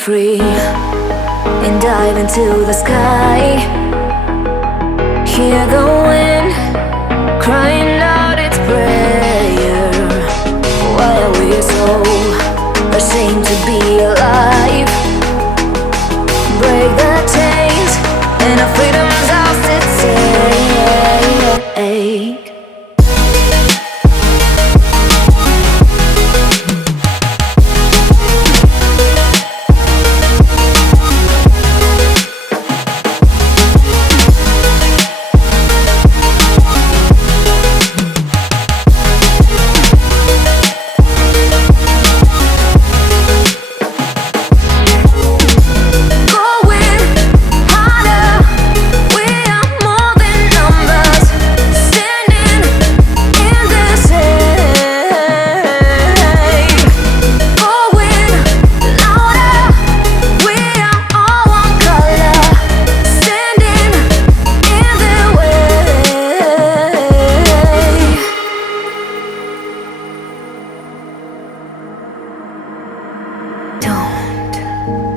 free and dive into the sky. Hear the wind crying out its prayer. Why are we so ashamed to be alive? Break the chains and our freedom's ours to take.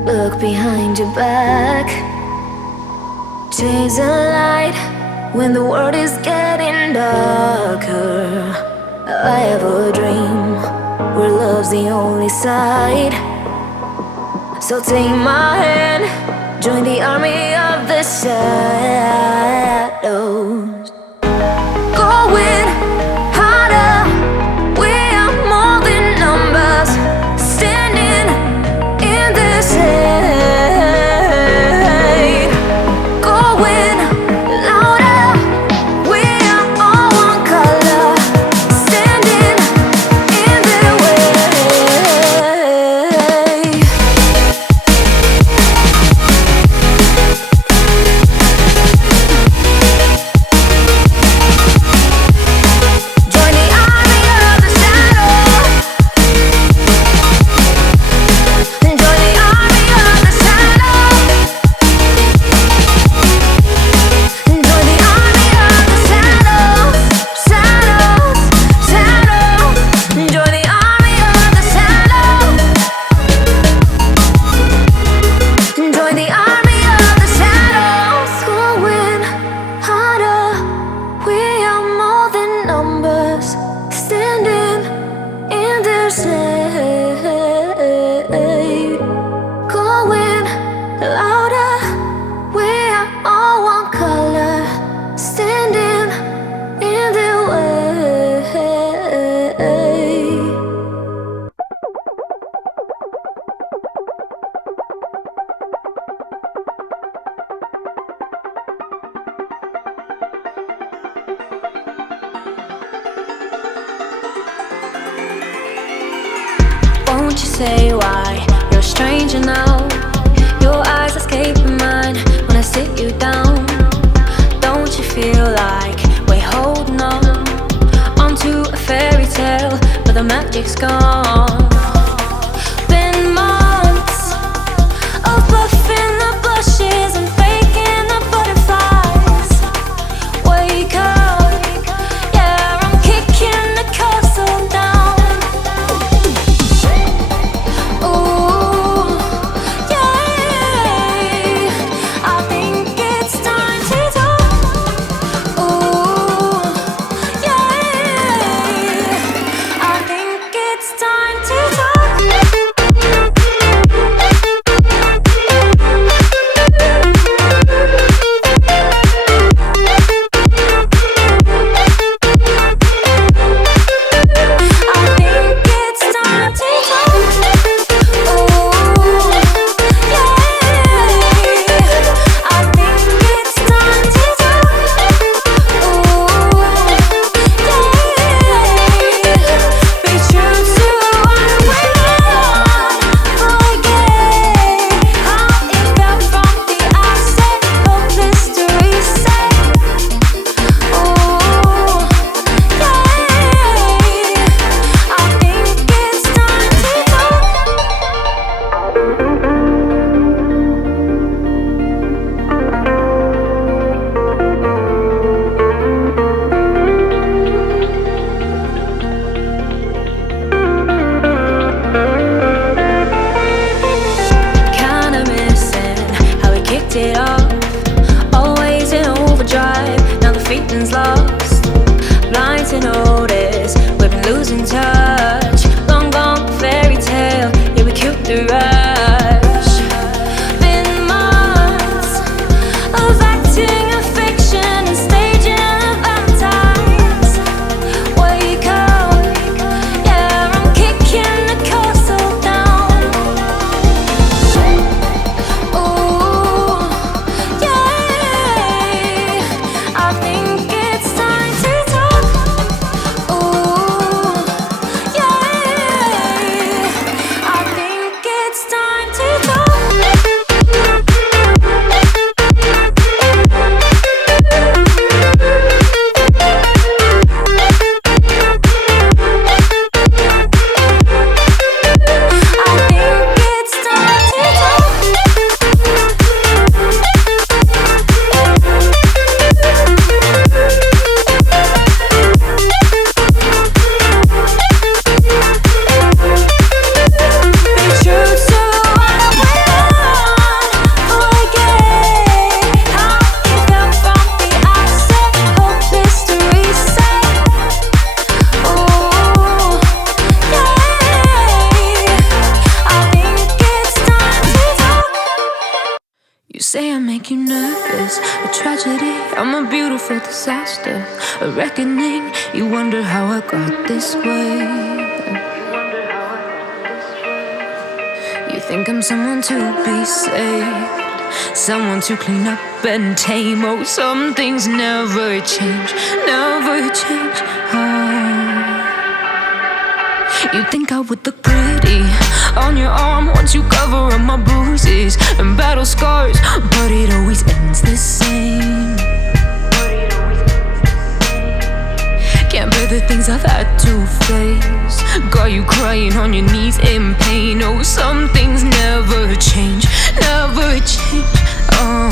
Look behind your back. Chase a light when the world is getting darker. I have a dream where love's the only side. So take my hand, join the army of the shadows. Going harder, we are more than numbers. Standing in this hate, going louder. We are all one color, standing in their way. Join the army of the shadow. Join the army of the shadow. Join the army of the shadows, shadows, shadows. Join the army of the shadows. Join the army of the shadows. Going harder, we are more than numbers. Standing in their shade. Going louder, we are all one color. Standing in their way. Won't you say why you're a stranger now? Your eyes escape mine when I sit you down. Don't you feel like we're holding on onto a fairy tale, but the magic's gone? Been months of buffing the blushes and faking the butterflies. Wake up, yeah, I'm kicking the castle down. Ooh, yeah, I think it's time to talk. Ooh, yeah, I think it's time to kicked it off. Always in overdrive, now the feeling's lost. Blind to notice, we've been losing touch. Long gone fairy tale, yeah we killed the rush. Been months of acting a fiction and staging a baptize. Wake up, yeah I'm kicking the castle down. Ooh, yeah, I think it's time to talk. Ooh, yeah, I think it's time to talk. You say I make you nervous, a tragedy, I'm a beautiful disaster, a reckoning, you wonder how I got this way. You think I'm someone to be saved, someone to clean up and tame. Oh, some things never change, never change. You think I would look pretty on your arm once you cover up my bruises and battle scars, but it always ends the same. Can't bear the things I've had to face, got you crying on your knees in pain. Oh, some things never change, never change. Oh,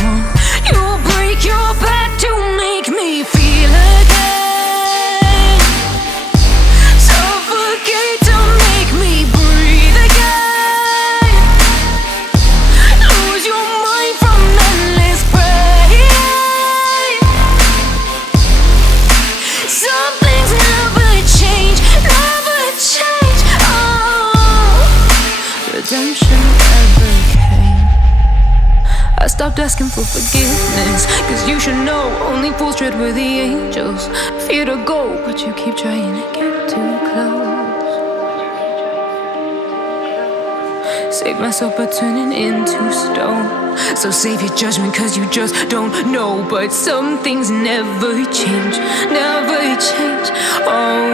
you'll break your back to make me feel again, suffocate to make me breathe again, lose your mind from endless pain. Some things never change, never change. Oh, redemption never came. I stopped asking for forgiveness, cause you should know only fools tread where the angels fear to go, but you keep trying to get too close. Save myself by turning into stone, so save your judgment cause you just don't know. But some things never change, never change. Oh,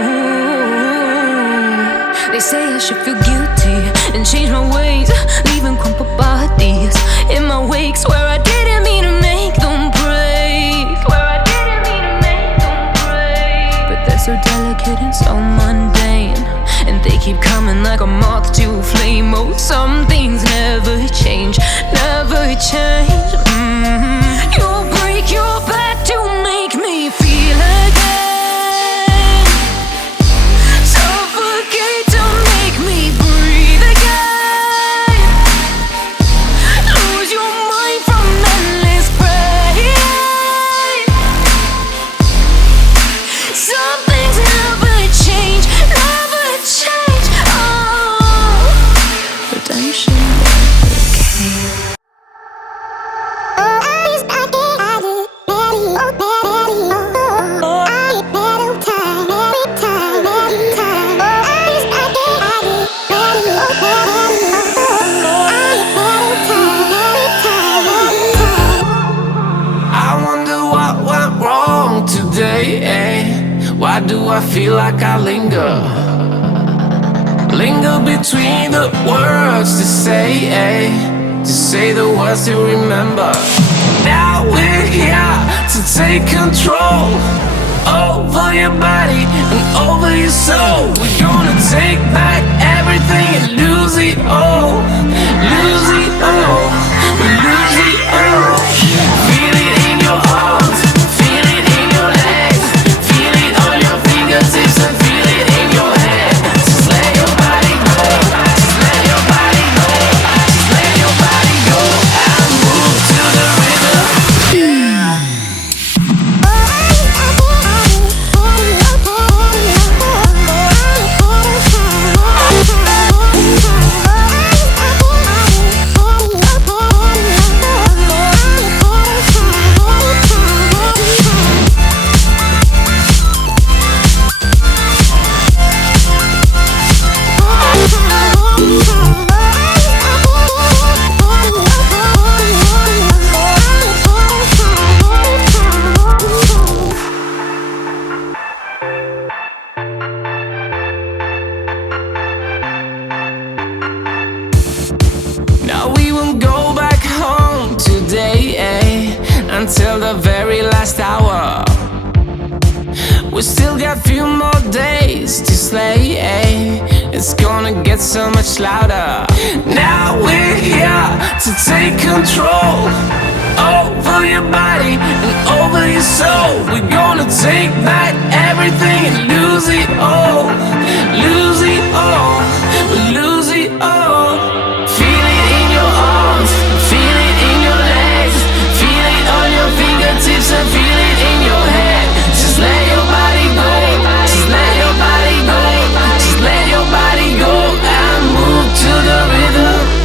they say I should feel guilty and change my ways, leaving crumpled bodies in my wake. Swear I didn't mean to make them break, swear I didn't mean to make them break. But they're so delicate and so mundane, and they keep coming like a moth to a flame. Oh, some things never change, never change. You'll break your back to make me feel again, suffocate to make me breathe again, lose your mind from endless pain. Some things never change, never change. Oh, redemption never came. I wonder what went wrong today, eh? Why do I feel like I linger between the words to say, eh? To say the words to remember. Now we're here to take control over your body and over your soul. We're gonna take back everything and lose it all, lose it all, lose it all. Feel it in your arms, feel it in your legs, feel it on your fingertips and feel it in your head. Just let your body go, just let your body go, just let your body go and move to the rhythm. until the very last hour. We still got few more days to slay. It's gonna get so much louder. Now we're here to take control over your body and over your soul. We're gonna take back everything and lose it all. Lose it all, lose it all. Feel it in your arms, feel it in your legs, feel it on your fingertips and feel it in your head. Just let your body go, just let your body go, just let your body go and move to the rhythm.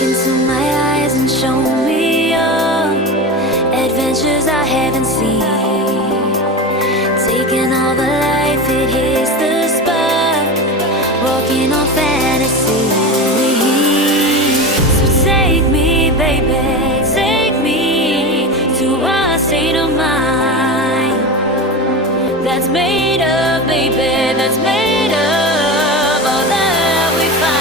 into my eyes and show me your adventures I haven't seen. Taking all the life, it hits the spot. Walking on fantasy. So take me, baby, take me to a state of mind that's made up, baby, that's made up all that we find.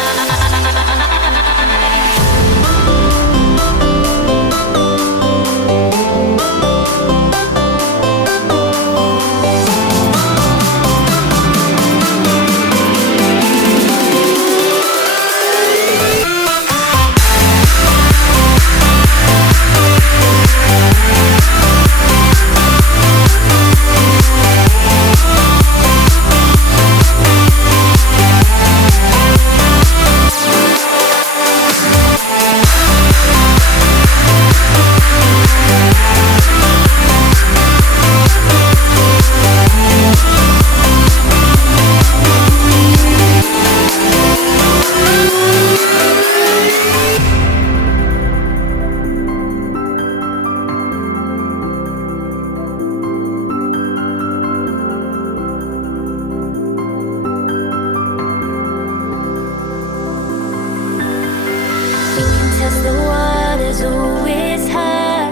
Test the waters, oh it's hot.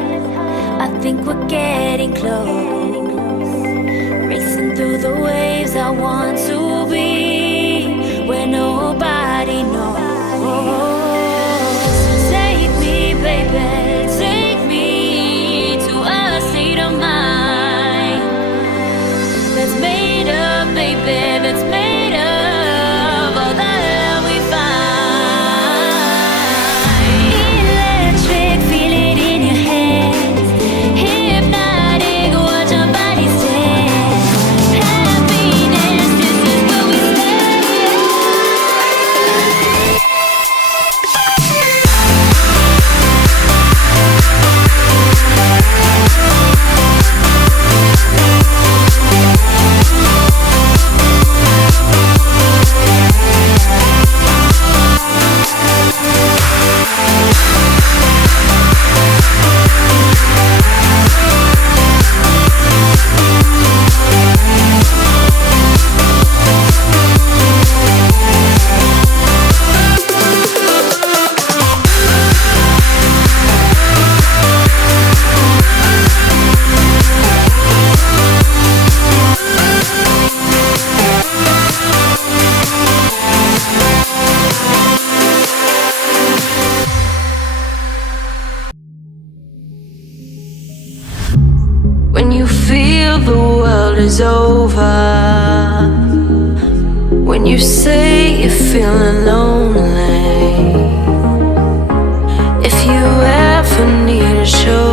I think we're getting close. Racing through the waves, I want to be where nobody knows. So take me, baby, take me to a state of mind that's made up, baby, that's made up all that we find. When you feel the world is over, when you say you're feeling lonely, if you ever need a show